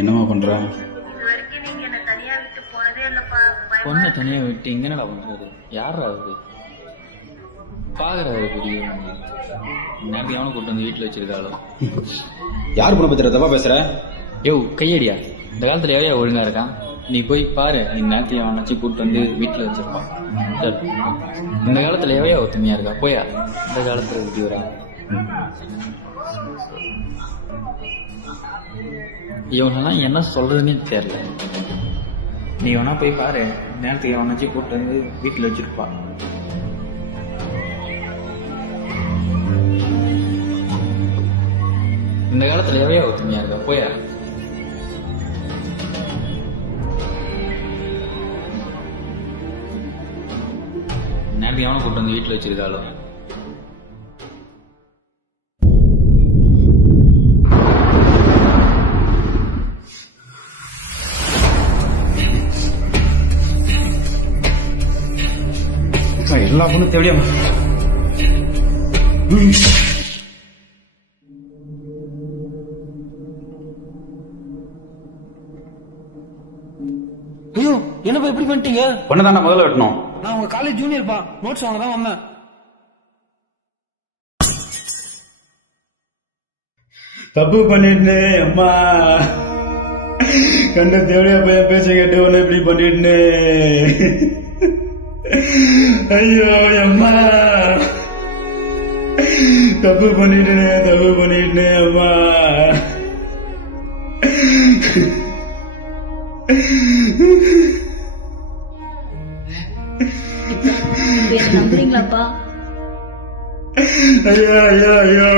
என்னமா பண்ற? பொண்ணை தனியா விட்டு இங்க என்னடா பண்றது? யாரா அது? பாக்குறாரு புரிய நேரத்தை எவனை கூட்டு வந்து வீட்டுல வச்சிருக்காளோ. யார் பொண்ணை பத்திர தப்பா பேசுற? யோ கையடியா, இந்த காலத்துல எவையா ஒழுங்கா இருக்கான்? நீ போய் பாரு, நீ நேரத்தையும் அவனாச்சு கூட்டு வந்து வீட்டுல வச்சிருப்பான். இந்த காலத்துல எவையா ஒத்துமையா இருக்கா? போயா இந்த காலத்துல எப்படி வரா? இவனெல்லாம் என்ன சொல்றதுன்னே தெரியல. நீ வேணா போய் பாரு, நேரத்துக்கு அவனாச்சு கூட்டு வந்து வீட்டுல வச்சிருப்பா. இந்த காலத்துல எவையா ஒத்துமையா இருக்கா? போயா நேரத்துக்கு அவனை கூட்டு வந்து வீட்டுல வச்சிருக்காளோ. எல்லா பொண்ணும் தேவையா? ஐயோ என்னப்பா எப்படி பண்ணிட்டீங்க? பொண்ணு தானே முதல்ல வெட்டணும். நான் உங்க காலேஜ் ஜூனியர்ப்பா, நோட்ஸ் வாங்க தான் வந்தேன். தப்பு பண்ணிட்டேன் அம்மா. கண்ட தேவையா போய் பேச கேட்டு ஒண்ணு இப்படி பண்ணிட்டேன். ஐயோ அம்மா, தப்பு பண்ணிட்டேன் அம்மா. நம்புறீங்களாப்பா? ஐயோ ஐயோ ஐயோ